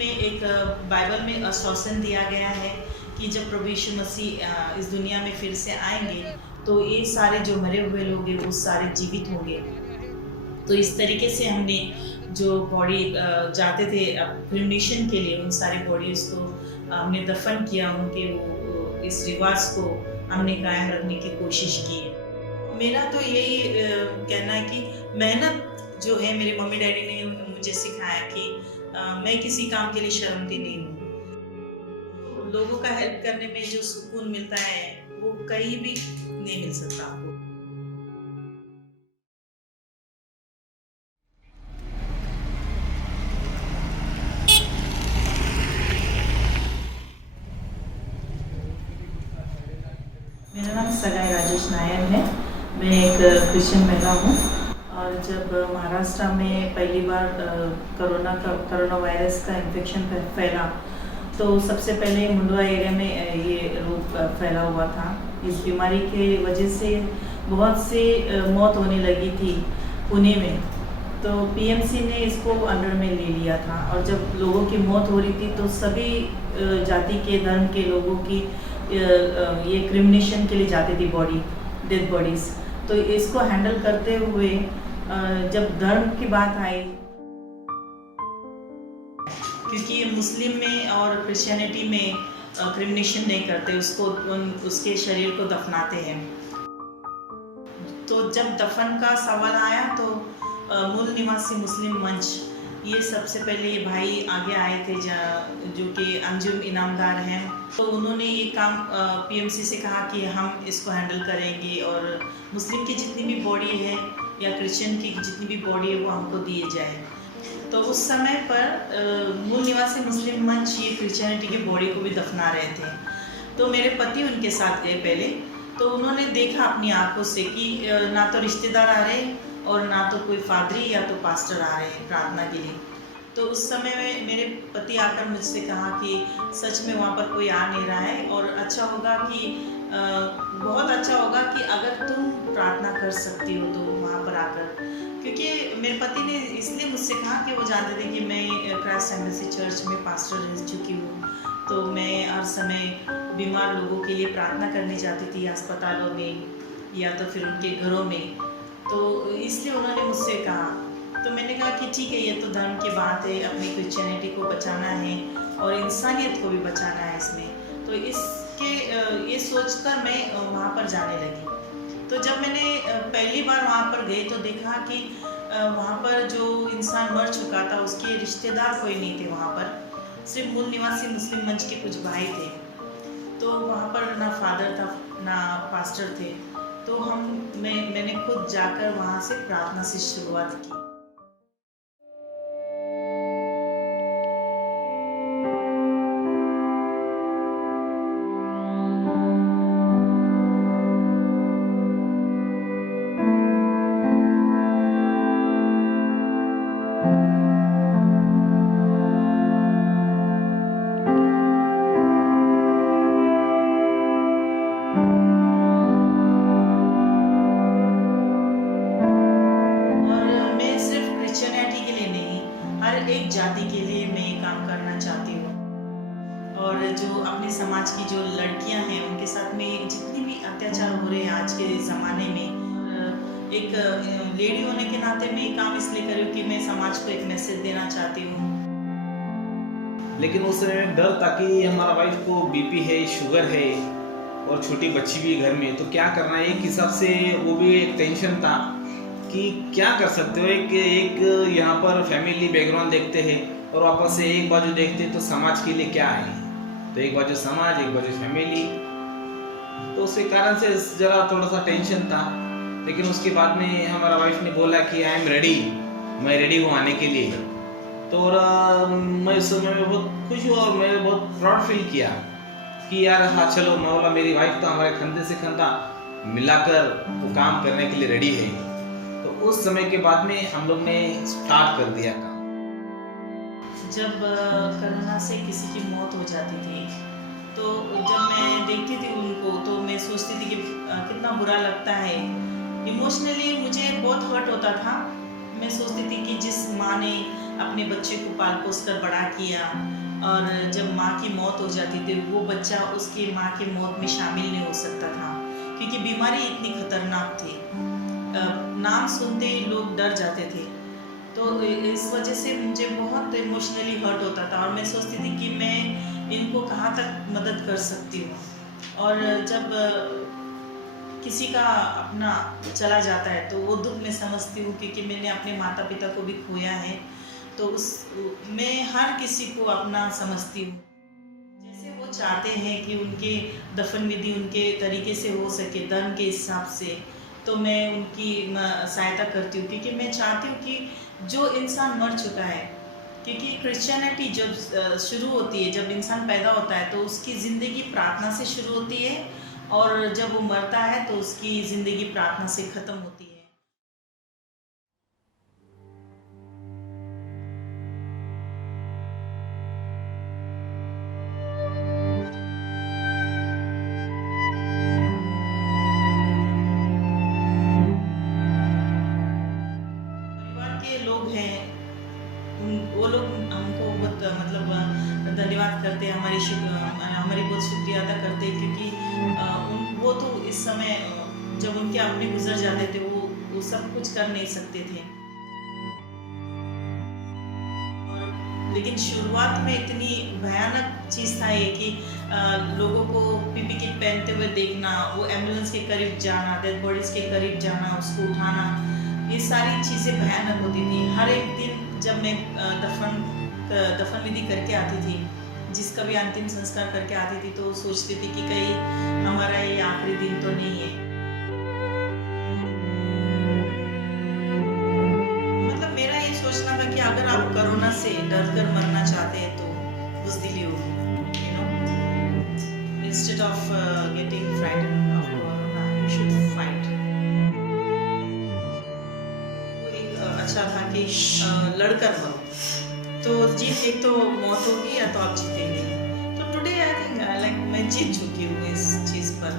में एक बाइबल में आश्वासन दिया गया है कि जब प्रभु यीशु मसीह इस दुनिया में फिर से आएंगे तो ये सारे जो मरे हुए लोग हैं वो सारे जीवित होंगे। तो इस तरीके से हमने जो बॉडी जाते थे क्रिमिनेशन के लिए, उन सारे बॉडीज को हमने दफन किया, उनके वो इस रिवाज को हमने कायम रखने की कोशिश की है। मेरा तो यही कहना है कि मेहनत जो है, मेरे मम्मी डैडी ने मुझे सिखाया कि मैं किसी काम के लिए शर्मती नहीं हूँ। लोगों का हेल्प करने में जो सुकून मिलता है वो कहीं भी नहीं मिल सकता आपको। मेरा नाम सगाई राजेश नायर है। मैं एक क्रिश्चियन महिला हूँ और जब महाराष्ट्र में पहली बार कोरोना वायरस का इन्फेक्शन फैला तो सबसे पहले मुंडवा एरिया में ये रोग फैला हुआ था। इस बीमारी के वजह से बहुत से मौत होने लगी थी पुणे में, तो पीएमसी ने इसको अंडर में ले लिया था। और जब लोगों की मौत हो रही थी तो सभी जाति के धर्म के लोगों की ये क्रिमिनेशन के लिए जाती थी डेड बॉडीज। तो इसको हैंडल करते हुए जब धर्म की बात आई, क्योंकि मुस्लिम में और क्रिश्चियनिटी में क्रिमिनेशन नहीं करते, उसके शरीर को दफनाते हैं। तो जब दफन का सवाल आया तो मूल निवासी मुस्लिम मंच, ये सबसे पहले ये भाई आगे आए थे जो कि अंजुम इनामदार हैं। तो उन्होंने ये काम पीएमसी से कहा कि हम इसको हैंडल करेंगे और मुस्लिम की जितनी भी बॉडी है या क्रिश्चियन की जितनी भी बॉडी है वो हमको दिए जाए। तो उस समय पर मूल निवासी मुस्लिम मंच ये क्रिश्चियनिटी की बॉडी को भी दफना रहे थे। तो मेरे पति उनके साथ गए पहले, तो उन्होंने देखा अपनी आंखों से कि ना तो रिश्तेदार आ रहे और ना तो कोई फादरी या तो पास्टर आ रहे हैं प्रार्थना के लिए। तो उस समय में मेरे पति आकर मुझसे कहा कि सच में वहाँ पर कोई आ नहीं रहा है और अच्छा होगा कि बहुत अच्छा होगा कि अगर तुम प्रार्थना कर सकती हो तो वहाँ पर आकर, क्योंकि मेरे पति ने इसलिए मुझसे कहा कि वो जानते थे कि मैं क्राइस्ट एम्बेसी चर्च में पास्टर रह चुकी हूँ। तो मैं हर समय बीमार लोगों के लिए प्रार्थना करने जाती थी अस्पतालों में या तो फिर उनके घरों में। तो इसलिए उन्होंने मुझसे कहा, तो मैंने कहा कि ठीक है, ये तो धर्म की बात है, अपनी क्रिश्चियनिटी को बचाना है और इंसानियत को भी बचाना है इसमें। तो ये सोचकर मैं वहाँ पर जाने लगी। तो जब मैंने पहली बार वहाँ पर गई तो देखा कि वहाँ पर जो इंसान मर चुका था उसके रिश्तेदार कोई नहीं थे वहाँ पर, सिर्फ मूल निवासी मुस्लिम मंच के कुछ भाई थे। तो वहाँ पर ना फादर था ना पास्टर थे। तो मैंने खुद जाकर वहाँ से प्रार्थना से शुरुआत की। एक जाति के लिए मैं ये काम करना चाहती हूँ और जो अपने समाज की जो लड़कियां हैं उनके साथ में जितनी भी अत्याचार हो रहे हैं आज के ज़माने में, एक लेडी होने के नाते मैं ये काम इसलिए कर रही हूँ कि मैं समाज को एक मैसेज देना चाहती हूँ। लेकिन उस समय डर था कि हमारा वाइफ को बीपी है, शुगर है और छोटी बच्ची भी घर में, तो क्या करना है। एक हिसाब से वो भी एक टेंशन था कि क्या कर सकते हो। एक यहाँ पर फैमिली बैकग्राउंड देखते हैं और वापस से एक बाजू देखते हैं तो समाज के लिए क्या है, तो एक बाजू समाज एक बाजू फैमिली, तो उसके कारण से ज़रा थोड़ा सा टेंशन था। लेकिन उसके बाद में हमारा वाइफ ने बोला कि आई एम रेडी, मैं रेडी हूँ आने के लिए। तो मैं उस समय में बहुत खुश हुआ और मैंने बहुत प्राउड फील किया कि यार हाँ चलो, मौला मेरी वाइफ तो हमारे कंधे से कंधा मिलाकर वो काम करने के लिए रेडी है। तो उस समय के बाद में हम लोग ने स्टार्ट कर दिया काम। जब कोरोना से किसी की मौत हो जाती थी तो जब मैं देखती थी उनको तो मैं सोचती थी कि कितना बुरा लगता है। इमोशनली मुझे बहुत हर्ट होता था। मैं सोचती थी कि जिस माँ ने अपने बच्चे को पाल पोस कर बड़ा किया, और जब माँ की मौत हो जाती थी वो बच्चा उसकी माँ की मौत में शामिल नहीं हो सकता था, क्योंकि बीमारी इतनी खतरनाक थी। नाम सुनते ही लोग डर जाते थे। तो इस वजह से मुझे बहुत इमोशनली हर्ट होता था, और मैं सोचती थी कि मैं इनको कहाँ तक मदद कर सकती हूँ। और जब किसी का अपना चला जाता है तो वो दुख मैं समझती हूँ, क्योंकि मैंने अपने माता पिता को भी खोया है, तो उस मैं हर किसी को अपना समझती हूँ। जैसे वो चाहते हैं कि उनके दफन विधि उनके तरीके से हो सके, धर्म के हिसाब से, तो मैं उनकी सहायता करती हूँ, क्योंकि मैं चाहती हूँ कि जो इंसान मर चुका है, क्योंकि क्रिश्चियनिटी जब शुरू होती है, जब इंसान पैदा होता है तो उसकी ज़िंदगी प्रार्थना से शुरू होती है, और जब वो मरता है तो उसकी ज़िंदगी प्रार्थना से ख़त्म होती है। परिवार के लोग हैं, वो लोग हमको बहुत मतलब धन्यवाद करते हैं, हमारी बहुत शुक्रिया अदा करते हैं, क्योंकि वो तो इस समय जब उनके अपने गुजर जाते थे वो सब कुछ कर नहीं सकते थे। और लेकिन शुरुआत में इतनी भयानक चीज़ था ये कि लोगों को पीपी किट पहनते हुए देखना, वो एम्बुलेंस के करीब जाना, डेड बॉडीज़ के करीब जाना, उसको उठाना, ये सारी चीज़ें भयानक होती थी। हर एक दिन जब मैं दफन विधि करके आती थी, जिसका भी अंतिम संस्कार करके आती थी, तो सोचती थी कि कहीं हमारा ये आखिरी दिन तो नहीं है। मतलब मेरा ये सोचना था कि अगर आप कोरोना से डर कर मरना चाहते हैं तो बुज़दिली होगी, you know, instead of getting frightened of corona, you should fight. अच्छा था कि लड़कर मरो, तो जीत, एक तो मौत होगी या तो आप जीतेंगे। तो टुडे आई थिंक लाइक मैं जीत चुकी हूँ इस चीज़ पर।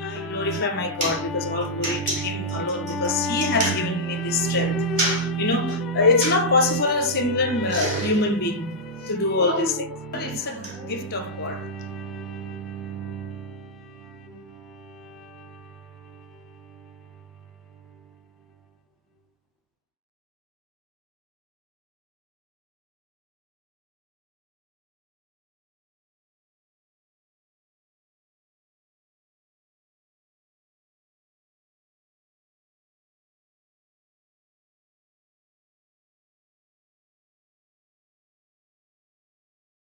I glorify my God because all glory to Him alone, because He has given me this strength. You know, it's not possible for a simple human being to do all these things, but it's a gift of God.